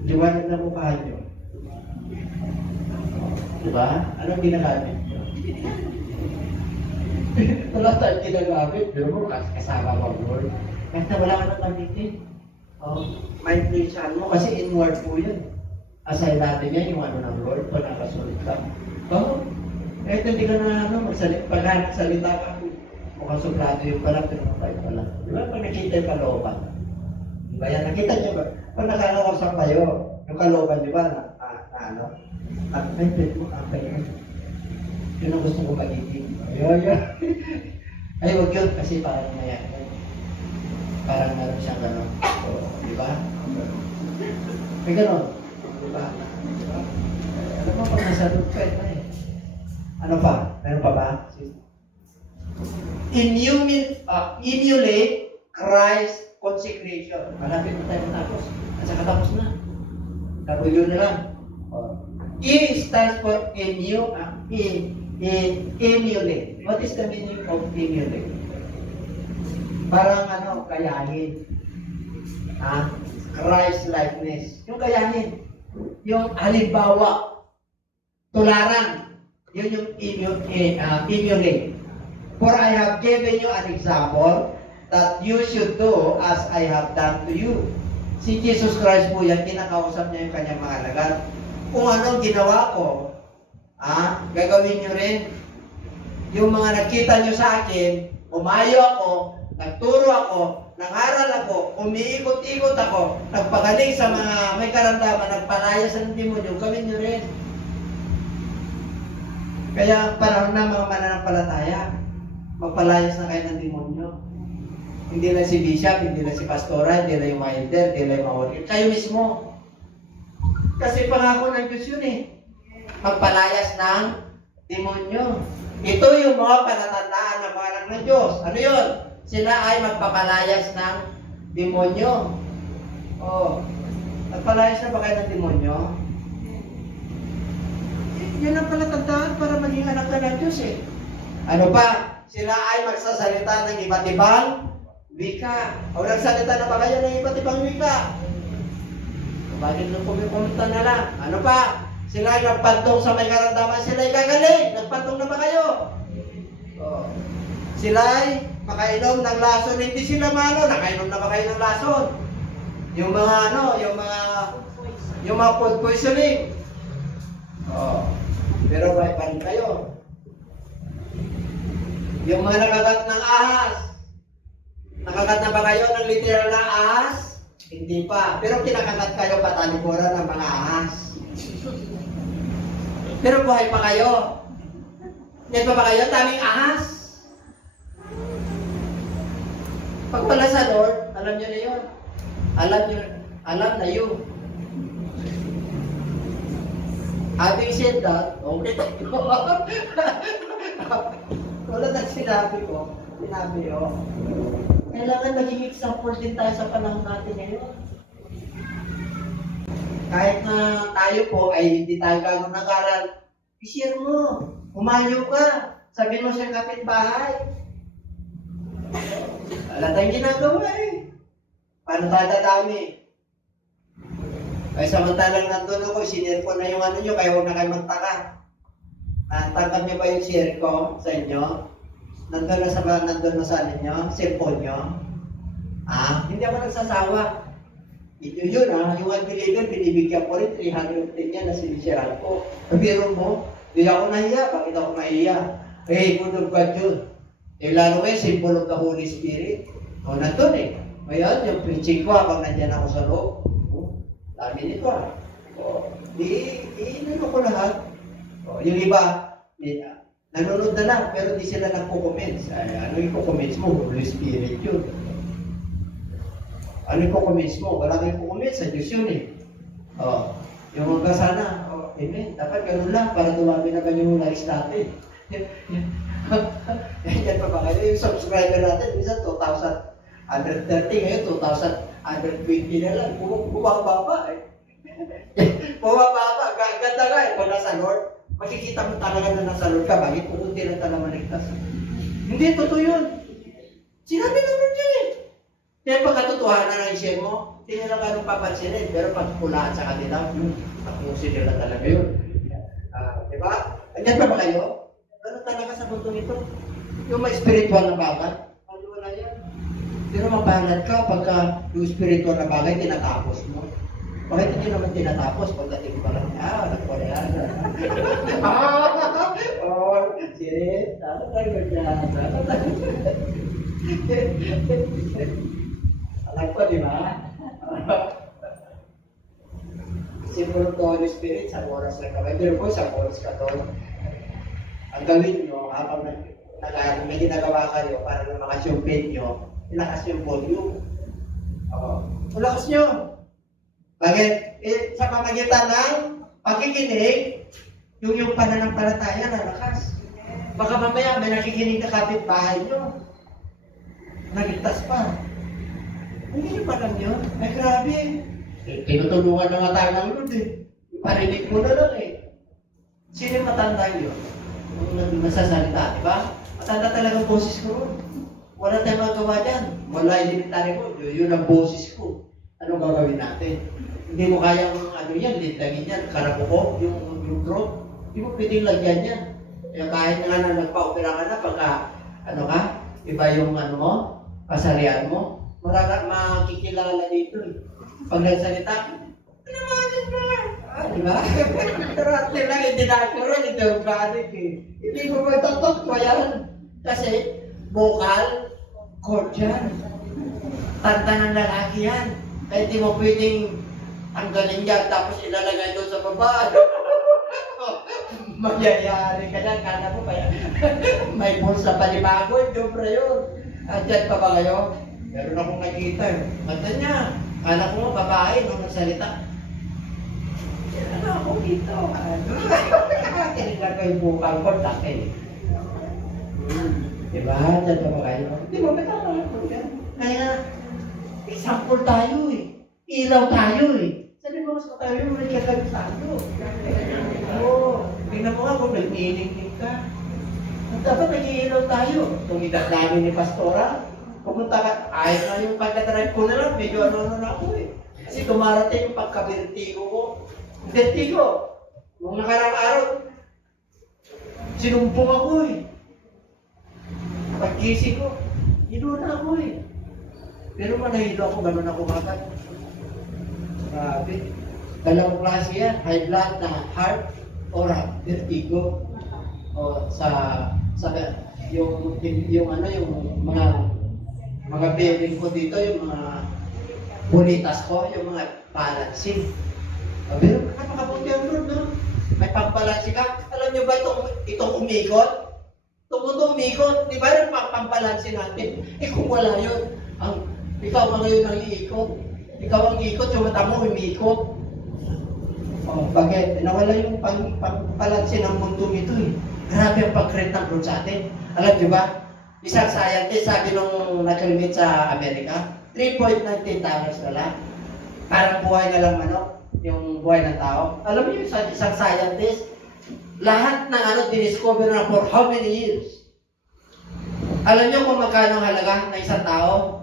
Liwanag na mukha nyo. Diba? Anong ginagamit nyo? Wala tayong ginagamit, pero kasama mo, Lord. Kahit na wala ka nang gamitin. May place mo, kasi inward po yun. Aside natin yan, yung ng Lord, pag nakasunod ka. Kahit hindi ka na, pag nagsalita ka, mukhang suplado yung pala, pero mabait pala. Diba? Pag nakita yung kalooban. Kaya nakita niyo ba? Pag nakakausap kayo, yung kalooban niyo ba ano? May pwede mo kayo. Yun ang gusto ko magiging. Ayun. Ay, huwag yun kasi parang maya. Parang meron siyang gano'n. So, di ba? May gano'n. Di ba? Alam mo, pag nasa lupet na eh. Ano pa? Meron pa ba? Emulate Christ consecration. Malapit na tayo matapos. At saka tapos na. W na lang. E stands for emulate. What is the meaning of emulate? Parang kayanin. Christ likeness. Yung kayanin. Yung halimbawa. Tularan. Yun yung emulate. For I have given you an example that you should do as I have done to you. Si Jesus Christ po yan, kinakausap niya yung kanyang mga alagad. Kung anong ginawa ko, gagawin nyo rin. Yung mga nakita nyo sa akin, umayo ako, nagturo ako, nangaral ako, umiikot-ikot ako, nagpagaling sa mga may karamdaman, nagpalaya sa demonyo, gawin nyo rin. Kaya parang na mga mananampalataya, magpalayas na kayo ng demonyo. Hindi lang si bishop, hindi lang si pastora, hindi lang yung mga elder, hindi lang yung mga worker. Kayo mismo. Kasi pangako ng Diyos yun eh. Magpalayas ng demonyo. Ito yung mga palatandaan ng mga anak ng Diyos. Ano yun? Sila ay magpapalayas ng demonyo. Nagpalayas na ba kayo ng demonyo? Yun ang palatandaan para maging anak ka ng Diyos eh. Ano pa? Sila ay magsasalita ng iba't ibang wika. O nagsalita na ba kayo ng iba't ibang wika? Bakit nung kumikumita na lang? Ano pa? Sila ay nagpantong sa may karamdaman, sila ay gagaling. Nagpantong na ba kayo? Sila ay makainom ng lason, hindi sila nakainom na ba kayo ng lason? Yung mga food poisoning. Pero may pan kayo. Yung mga nakagat ng ahas. Nakagat na ba kayo ng literal na ahas? Hindi pa. Pero kinakagat kayo patalikuran ng mga ahas. Pero buhay pa kayo. Hindi pa ba kayo? Daming ahas. Pag pala sa Lord, alam nyo na yun. Alam na yun. Having said that, okay tayo. Wala na sinabi ko. Kailangan maging example din tayo sa panahon natin ngayon. Kahit na tayo po ay hindi tayo gano'n nag-aral, i-share mo. Umayo ka. Sabi mo sa kapitbahay. Wala tayong ginagawa eh. Paano tayo dadami? Kaya samantalang nandun ako, sinare ko na yung nyo, kaya huwag na kayo magtaka. Tangkap niyo ba yung share ko sa inyo? Nandun na sa ninyo, cellphone nyo. Hindi ako nagsasawa. Ito yun yung unbeliever, binibigyan ko rin 300 niya na sinisiraan ko. Pero mo, hindi ako nahiya. Bakit ako nahiya? Good of God yun. Lalo ngayon, symbol of the Holy Spirit. Nandun eh. Ngayon, yung preaching ko, habang nandyan ako sa loob, dami nito Di-inano ko lahat. Yung iba, nanonood na lang, pero di sila nagko-comments. Ano yung comments mo? Holy Spirit yun. Ano yung comments mo? Wala kayong comments sa Diyos yun eh. Yung mga sana, amen. Dapat ganun lang para dumami na yung likes natin. Yan pa ba kayo? Yung subscriber natin, minsan 2,130, ngayon 2,120 na lang. Bumababa eh. Bumababa. Ganda nga eh. Kung nasa Lord, makikita mo talaga na nasa Lord ka. Bakit pupunti lang talaga maligtas? Hindi, totoo yun. Sinabi ng Lord yun eh. Kaya pagkatotohanan ng isip mo, hindi nila ganun papansinin. Pero pag pulaan sa kanila, tapusin nila talaga yun. Diba? Andiyan pa ba kayo? Ano talaga sa mundo nito? Yung may spiritual na bagay, wala yan. Pero mapahalan ka pagka yung spiritual na bagay, tinatapos mo. Bakit hindi naman tinatapos? Pagdating pa lang, nagpala yan. Shit, ano tayo ba dyan? Alam ko, di ba? Holy Spirit, sa oras na kami. Pero po, sa oras ka to, ang gawin nyo, habang may ginagawa kayo para na makasumpin nyo, ilakas yung volume. Ilakas nyo. Bakit? Sa pamagitan ng pakikinig, yung pananampalataya na lakas. Baka mamaya may nakikinig na kapitbahay nyo. Nagligtas pa. Hindi nyo pa lang yun. Ay, grabe. Tinutulungan na nga tayo ng Lord eh. Parinig mo na lang eh. Sino yung matanda yun? Yung nasasalita, di ba? Matanda talagang boses ko ron. Wala tayong magawa dyan. Wala elementary ko. Yun ang boses ko. Anong gagawin natin? Hindi mo kayang yan, lindagin yan. Karabuko, yung throat. Hindi mo pwedeng lagyan yan. Kaya kahit nga na nagpa-opera ka na, pagka, iba yung kasarian mo, makikilala dito eh. Pag nagsalita, di ba? Pero lang, hindi na ako rin, hindi organic eh. Hindi ko matatok mo yan. Kasi, vocal, chord yan. Kanta ng lalaki yan. Kaya hindi mo pwedeng tanggalin yan, tapos ilalagay doon sa baba. Magyayari ka dyan, kala mo ba yan? May pulsa palibago, dobra yun. Andyan pa ba kayo? Meron akong nakikita eh. Kanta niya. Kala ko nga babae nung nagsalita. Ano ako dito? Tinignan ko yung vocal cord laki. Diba? Diyan pa ba kayo? Di ba? Kaya, example tayo eh. Ilaw tayo eh. Sabi mo mas tayo yung nagkagalit tayo. Oo. Tingnan mo nga kung nag-iinig ka. Dapat nag-iilaw tayo. Tumigat namin ni Pastora. Pumunta ka, ayos na yung pagkatarive ko na lang, medyo ano na ako eh. Kasi tumarating yung pagka-vertigo ko. Vertigo. Nung nakarang araw, sinumpong ako eh. Pag-gising ko, hilo na ako eh. Pero manahilo ako, gano'n ako agad. Grabe. Dalawang klase yan, high blood na heart or vertigo. O yung mga bearing ko dito, yung mga bonitas ko, yung mga balancing. Pero napakabuti ang Lord, no? May pambalansin ka. Alam niyo ba itong umikot? Itong umikot, di ba yung pambalansin natin? Kung wala yun, ikaw ang ngayon ang iikot. Ikaw ang iikot, yung mata mo umikot. Bakit? Nawala yung pambalansin ng mundo nito eh. Grabe ang pag-create ng Lord sa atin. Alam niyo ba? Isang scientist, sabi nung nag-remit sa Amerika, 3.19 dollars na lang. Parang buhay na lang manok, yung buhay ng tao. Alam niyo, isang scientist, lahat ng diniscover na for how many years? Alam niyo kung magkano halaga ng isang tao?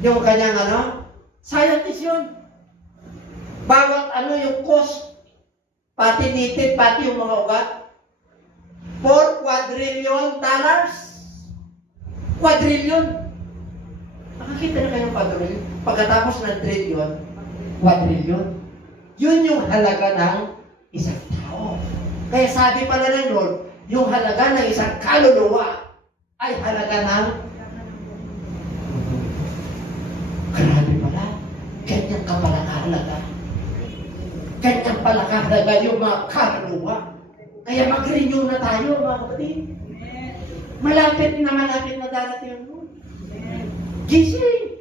Yung kanyang scientist yun. Bawat yung cost, pati nitid, pati yung mga ugat, $4 quadrillion. Quadrillion. Nakakita na kayo ng quadrillion. Pagkatapos ng trillion, quadrillion. Yun yung halaga ng isang tao. Kaya sabi pala ng Lord, yung halaga ng isang kaluluwa ay halaga ng grabe pala. Ganyan ka pala kahalaga. Ganyan pala kahalaga yung mga kaluluwa. Kaya mag-renew na tayo, mga kapatid. Malapit na darating ang Lord. Gising!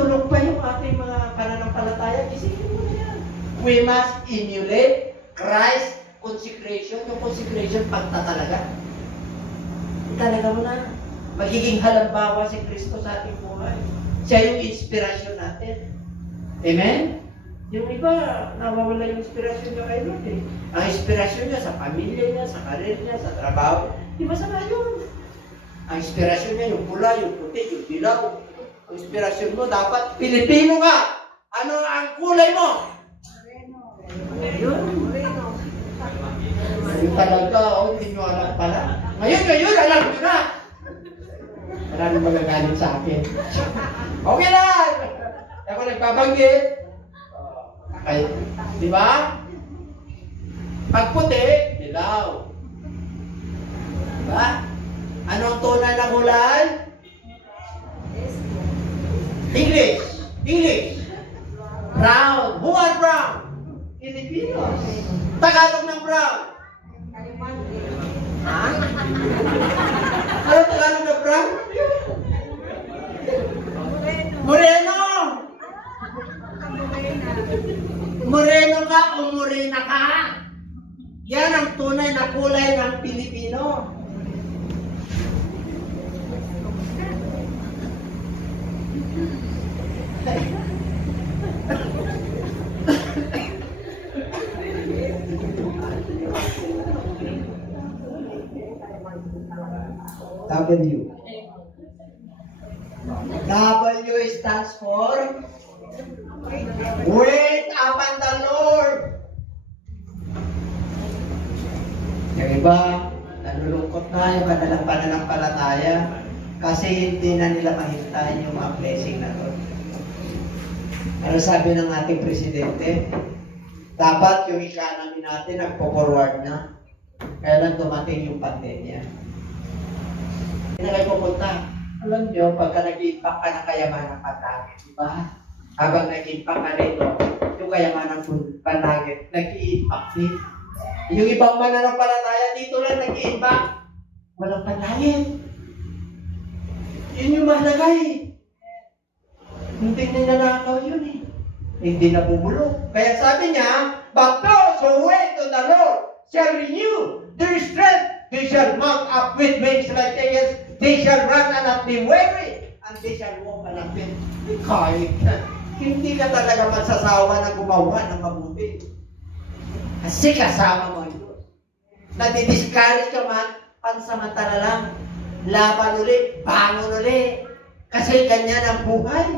Tulog pa yung ating mga pananampalataya. Gisingin mo na yan. We must emulate Christ consecration. Yung consecration, pagtatalaga. Talaga mo na. Magiging halimbawa si Kristo sa ating buhay. Siya yung inspirasyon natin. Amen? Yung iba, nawawala yung inspirasyon niya kay Lord eh. Ang inspirasyon niya sa pamilya niya, sa karir niya, sa trabaho. Di masama yun. Ang inspirasyon niya, yung pula, yung puti, yung dilaw. Ang inspirasyon mo, dapat Pilipino ka. Ano ang kulay mo? Yun. Yung talaga, hindi nyo alam pala. Ngayon, alam nyo na. Maraming magagalit sa akin. Okay lang. Ako nagbabanggit. Ay, di ba? Pag puti, dilaw. Diba? Anong tunay na kulay? English. Brown. Who are brown? Filipinos. Tagalog ng brown. Ha? Ano Tagalog ng brown? Moreno. Moreno ka o morena ka? Yan ang tunay na kulay ng Pilipino. W. W stands for wait upon the Lord. Yung iba, nalulungkot na yung kanilang pananampalataya kasi hindi na nila mahintayin yung mga blessing na Lord. Ano sabi ng ating presidente? Dapat yung economy natin nagpo-forward na. Kailan dumating yung pandemya. Hindi na kayo pupunta. Alam nyo, pagka nag-impact ka ng kayamanan ng panlangit, di ba? Habang nag-impact ka rito, yung kayamanan ng panlangit, nag-impact din. Yung ibang mananampalataya, dito lang nag-impact. Walang panlangit. Yun yung mahalaga eh. Hindi ninanakaw yun eh. Hindi na bubulok. Kaya sabi niya, but those who wait to the Lord shall renew their strength. They shall mount up with wings like eagles. They shall run and not be weary. And they shall walk and not faint. Kahit hindi ka talaga magsasawa na gumawa ng mabuti. Kasi kasama mo yun. Nadi-discourage ka man, pansamantala lang. Laban ulit, bangon ulit. Kasi ganyan ang buhay.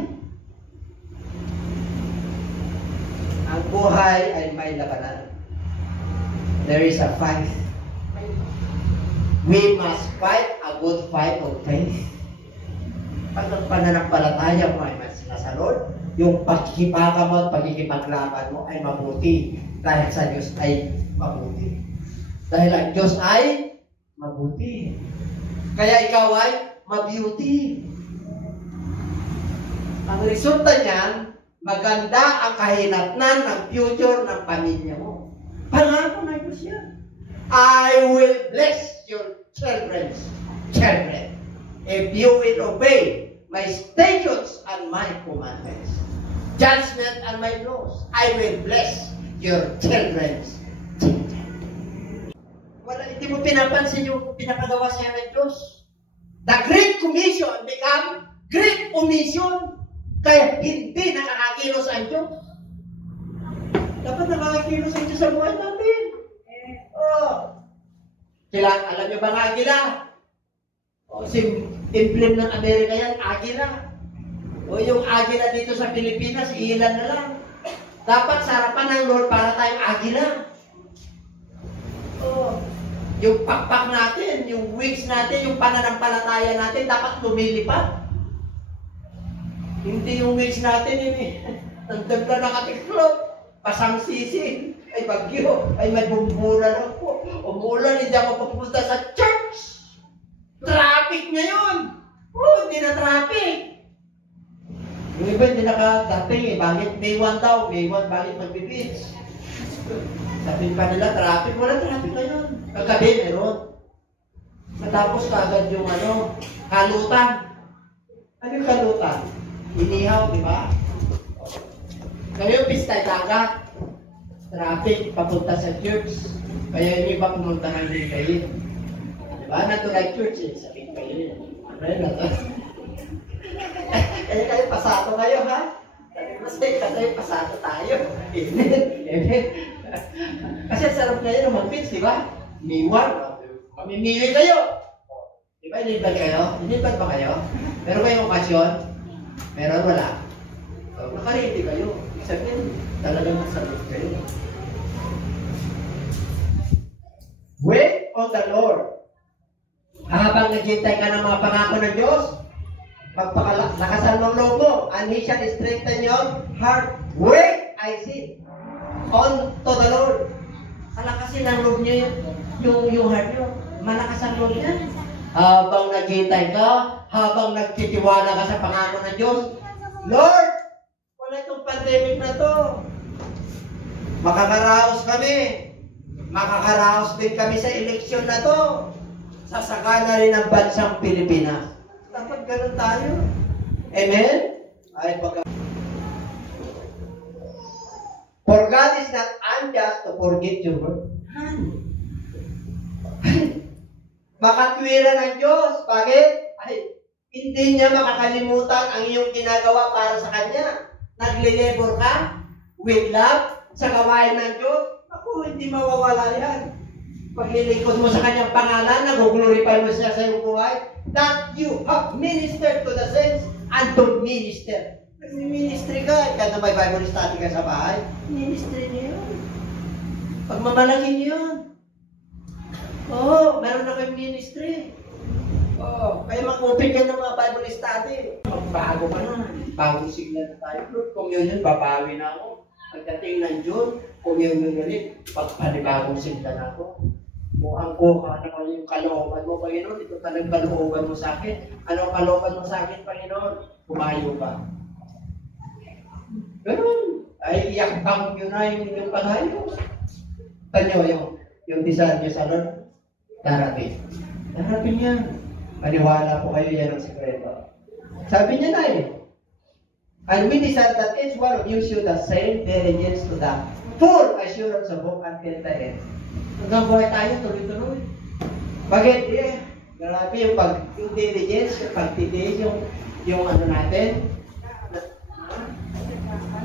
Ang buhay ay may labanan. There is a fight. We must fight a good fight of faith. Pag ang pananampalataya mo ay nasa Lord, yung pagkikipaka mo at pagkikipaglaban mo ay mabuti. Dahil sa Diyos ay mabuti. Dahil ang Diyos ay mabuti. Kaya ikaw ay mabeauty. Ang resulta niyan, maganda ang kahinatnan ng future ng pamilya mo. Pangako na Diyos yan. I will bless your children if you will obey my statutes and my commandments, judgment and my laws. I will bless your children. Wala, hindi mo pinapansin yung pinapagawa siya ng Diyos. The Great Commission become Great Omission. Kaya hindi nakakakilos ang Diyos. Dapat nakakakilos ang Diyos sa buhay natin. Oh. Sila, alam niyo ba ang agila? O, emblem ng Amerika yan, agila. O yung agila dito sa Pilipinas, ilan na lang. Dapat sa harapan ng Lord para tayong agila. O, yung pakpak natin, yung wings natin, yung pananampalataya natin, dapat lumilipad. Hindi yung wings natin, nandun na nakatiklop, pasang sisig. Ay bagyo, ay may bumbulan ako. Umulan, hindi ako papunta sa church. Traffic ngayon. Hindi na traffic. Yung iba hindi nakadating eh. Bakit May 1 daw? May 1, bakit magbe-beach? Sabi pa nila, traffic. Wala traffic ngayon. Kagabi, meron. Matapos kagad yung kalutan. Ano yung kalutan? Inihaw, di ba? Ngayon, pista dagat. Traffic, papunta sa church. Kaya yung iba pumunta ng Linkayin. Diba? Natulay church eh, sa Linkayin. Ano na to? Kaya kayo, pasado kayo, ha? Kasi pasado tayo. Amen. Kasi sarap ngayon ng mag-pitch, di ba? May 1. Mamimili kayo. Di ba, inibad kayo? Inibad ba kayo? Meron kayong okasyon? Meron, wala. So, nakaredy kayo. Sabihin, talagang masarap kayo. Wait on the Lord. Habang naghintay ka ng mga pangako ng Diyos, magpakalasan mong loob mo, and He shall strengthen your heart. Wait, I see, on to the Lord. Kalakasin ang loob niyo yung heart niyo. Malakas ang loob niya. Habang naghintay ka, habang nagtitiwala ka sa pangako ng Diyos, Lord, wala itong pandemic na to. Makakaraos kami. Makakaraos din kami sa eleksyon na to. Sasaka na rin ang bansang Pilipinas. Dapat ganun tayo. Amen? Ay, For God is not unjust to forget your word. Makatwiran ng Diyos. Bakit? Ay, hindi niya makakalimutan ang iyong ginagawa para sa Kanya. Nagle-labor ka with love sa gawain ng Diyos. Ako, hindi mawawala yan. Paglilingkod mo sa Kanyang pangalan, nag-glorify mo siya sa iyong buhay, that you have ministered to the saints and to minister. Nag-ministry ka, kahit na may Bible study ka sa bahay, ministry niyo yun. Pagmamalaki niyo yun. Oo, meron na kayong ministry. Oo, kaya mag-open ka ng mga Bible study. Magbago ka na. Bagong sigla na tayo. Lord, communion, babawi na ako. Pagdating ng June, communion ulit. Pagpanibagong sigla na ako. Mukhang ko ka na yung kalooban mo, Panginoon. Ito talagang kalooban mo sa akin. Ano ang kalooban mo sa akin, Panginoon? Kumayo ka. Ganun. Ay, iyak bang yun na yung paghayo. Tanyo, yung desire niyo sa Lord, darating. Darating yan. Maniwala po kayo, yan ang sekreto. Sabi niya na and we desire that each one of you show the same diligence to the full assurance of hope until the end. Hanggang buhay tayo, tuloy-tuloy. Bakit? Grabe yung diligence, yung pagtitiis, yung ano natin,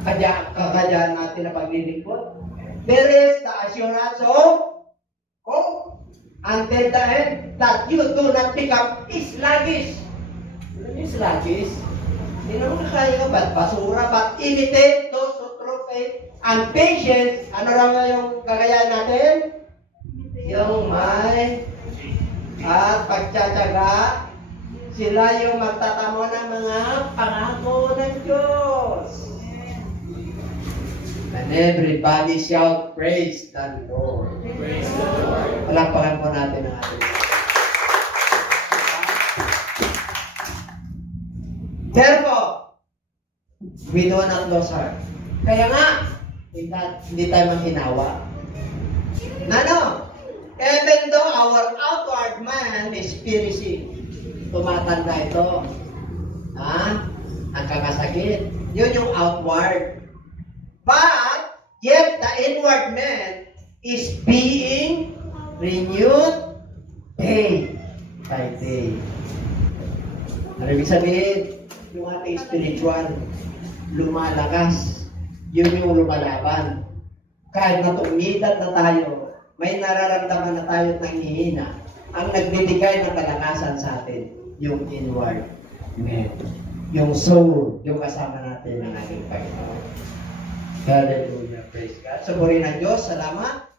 kakayaan natin na paglilingkod. There is the assurance of hope until the end that you do not become sluggish. Ano yung sluggish? Hindi naman kaya ka ba't basura, but imitate those who through faith and patience. Ano lang yung kakayaan natin? Yung may at pagtsatsaga, sila yung magtatamo ng mga pangako ng Diyos. And everybody shout, praise the Lord. Praise the Lord. Palakpakan po natin ang ating. Therefore, we do not lose heart. Kaya nga, hindi tayo manghinawa. Ano? Even though our outward man is perishing, tumatanda ito. Ang kakasakit. Yun yung outward. But, yet the inward man is being renewed day by day. Ano ibig sabihin? Yung ating spiritual, lumalakas. Yun yung lumalaban. Kahit natumitan na tayo, may nararamdaman na tayo at nanghihina. Ang nagbibigay ng kalakasan sa atin, yung inward man. Yung soul, yung kasama natin ng ating Panginoon. Hallelujah. Praise God. Sa puri ng Diyos, salamat.